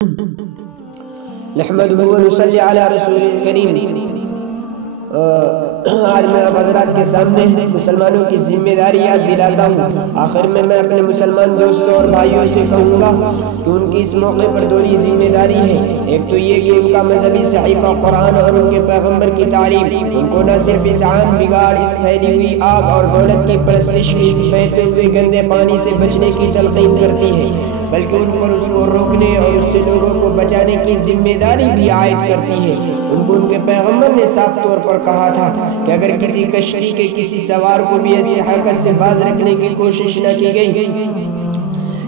نحمدہ و نصلی علی رسول الکریم۔ آج میں آپ حضرات کے سامنے مسلمانوں کی ذمہ داری یاد دلاتا ہوں۔ آخر میں اپنے مسلمان دوستوں اور بھائیوں سے کہوں گا کہ ان کی اس موقع پر دوہری ذمہ داری ہے۔ ایک تو یہ کہ ان کا مذہبی صحیفہ قرآن اور ان کے پیغمبر کی تعلیم ان کو نہ صرف اس عام بگاڑ، اس پھیلی ہوئی آگ اور دولت کی پرستش کی، اس بہتے ہوئے گندے پانی سے بچنے کی تلقین کرتی ہے، بلکہ ان پر اس کو روکنے اور اس سے لوگوں کو بچانے کی ذمہ داری بھی عائد کرتی ہے۔ ان کو ان کے پیغمبر نے صاف طور پر کہا تھا کہ اگر کسی کشتی کے کسی سوار کو بھی ایسی حرکت سے باز رکھنے کی کوشش نہ کی گئی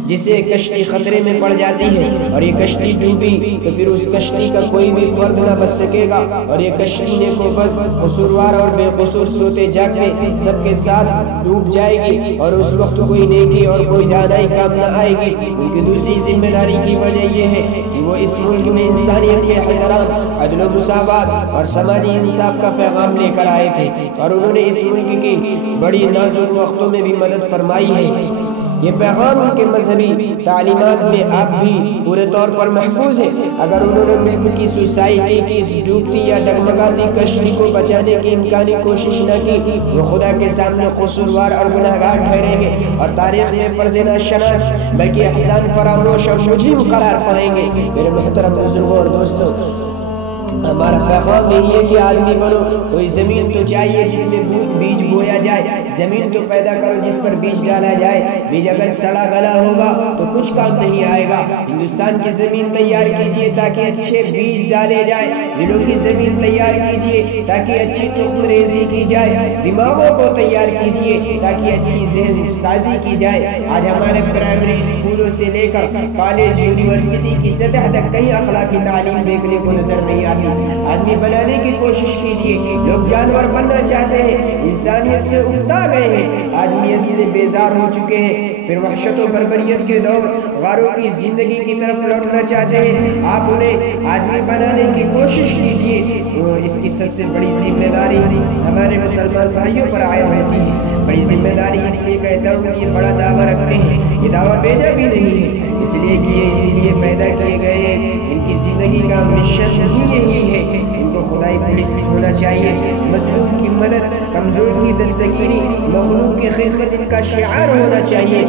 جسے کشتی خطرے میں پڑ جاتی ہے اور یہ کشتی ڈوبی، تو پھر اس کشتی کا کوئی بھی فرد نہ بچ سکے گا، اور یہ کشتی نیکوبد، قصوروار اور بے قصور سوتے جاگتے سب کے ساتھ ڈوب جائے گی، اور اس وقت کوئی نیکی اور کوئی دانائی کام نہ آئے گی۔ ان کی دوسری ذمہ داری کی وجہ یہ ہے کہ وہ اس ملک میں انسانیت کے احترام، عدل و مساوات اور سماجی انصاف کا پیغام لے کر آئے تھے، اور انہوں نے اس ملک کی بڑی نازک وقتوں میں بھی مدد فرمائی ہے۔ یہ پیغام ان کے مذہبی تعلیمات میں اب بھی پورے طور پر محفوظ ہے۔ اگر انہوں نے ملک کی سوسائٹی کی اس ڈوبتی یا ڈگمگاتی کشتی کو بچانے کی امکانی کوشش نہ کی، وہ خدا کے سامنے قصوروار اور گناہگار ٹھہریں گے اور تاریخ میں فرض ناشناس بلکہ احسان فراموش اور مجرم قرار پائیں گے۔ میرے محترم بزرگوں اور دوستوں، ہمارا پیغام نہیں ہے کہ آدمی بنو، کوئی زمین تو چاہیے جس میں بیج بویا جائے، زمین تو پیدا کرو جس پر بیج ڈالا جائے۔ بیج اگر سڑا گلا ہوگا تو کچھ کام نہیں آئے گا۔ ہندوستان کی زمین تیار کیجئے تاکہ اچھے بیج ڈالے جائے، دلوں کی زمین تیار کیجئے تاکہ اچھی تخم ریزی کی جائے، دماغوں کو تیار کیجئے تاکہ اچھی ذہن سازی کی جائے۔ آج ہمارے پرائمری اسکولوں سے لے کر کالج، یونیورسٹی کی سطح تک کئی اخلاقی تعلیم دیکھنے کو نظر نہیں آتی۔ آدمی بنانے کی کوشش کیجئے، لوگ جانور بننا چاہتے ہیں، انسانیت سے اکتا گئے ہیں، آدمیت سے بیزار ہو چکے ہیں، پھر وحشت و بربریت کے دور غاروں کی زندگی کی طرف لوٹنا چاہتے ہیں۔ آپ انہیں آدمی بنانے کی کوشش کیجئے۔ اس کی سب سے بڑی ذمہ داری ہمارے مسلمان بھائیوں پر عائد ہوتی ہے۔ بڑی ذمہ داری اس لیے کہتا ہوں کہ یہ بڑا دعویٰ رکھتے ہیں، یہ دعویٰ بیجا بھی نہیں ہے، اس لیے کہ یہ اسی لیے پیدا کیے گئے ہیں۔ ان کی زندگی کا مشن ہی یہی ہے۔ ان کو خدائی پولیس ہونا چاہیے، مظلوم کی مدد، کمزور کی دستگیری، مخلوق کی خدمت ان کا شعار ہونا چاہیے۔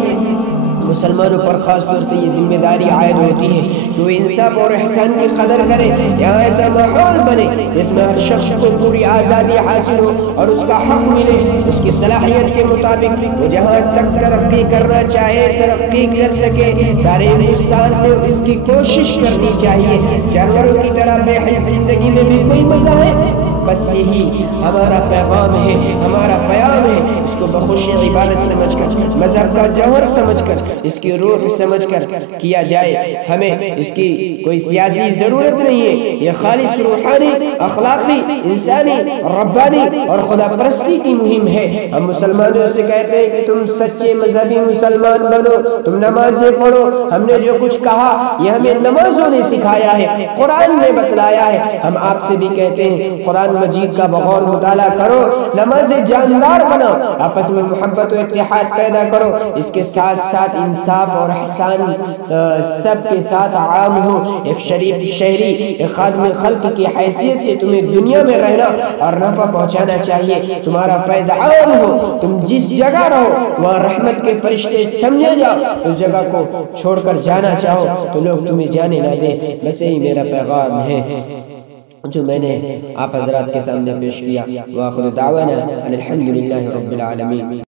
مسلمانوں پر خاص طور سے یہ ذمہ داری عائد ہوتی ہے کہ وہ انصاف اور احسان کی قدر کرے۔ یہاں ایسا ماحول بنے جس میں ہر شخص کو پوری آزادی حاصل ہو اور اس کا حق ملے، اس کی صلاحیت کے مطابق وہ جہاں تک ترقی کرنا چاہے ترقی کر سکے۔ سارے ہندوستان میں اس کی کوشش کرنی چاہیے۔ جانوروں کی طرح بے حس زندگی میں بھی کوئی مزہ ہے؟ بس یہی ہمارا پیغام ہے، ہمارا پیام ہے۔ اس کو بخوشی عبادت سمجھ کر، مذہب کا جوہر سمجھ کر، اس کی روح سمجھ کر کیا جائے۔ ہمیں اس کی کوئی سیاسی ضرورت نہیں ہے، یہ خالص روحانی، اخلاقی، انسانی، ربانی اور خدا پرستی کی مہم ہے۔ ہم مسلمانوں سے کہتے ہیں کہ تم سچے مذہبی مسلمان بنو، تم نمازیں پڑھو۔ ہم نے جو کچھ کہا یہ ہمیں نمازوں نے سکھایا ہے، قرآن نے بتلایا ہے۔ ہم آپ سے بھی کہتے ہیں قرآن مجید کا بغور مطالعہ کرو، نماز جاندار بناؤ، آپس میں محبت و اتحاد پیدا کرو۔ اس کے ساتھ ساتھ انصاف اور احسان سب کے ساتھ عام ہو۔ ایک شریف شہری، ایک خادم خلق کی حیثیت سے تمہیں دنیا میں رہنا اور نفع پہنچانا چاہیے۔ تمہارا فیض عام ہو، تم جس جگہ رہو وہاں رحمت کے فرشتے سمجھے جاؤ۔ اس جگہ کو چھوڑ کر جانا چاہو تو لوگ تمہیں جانے نہ دیں۔ بس یہی میرا پیغام ہے جو میں نے آپ حضرات کے سامنے پیش کیا۔ وآخر دعوانا ان الحمدللہ رب العالمین۔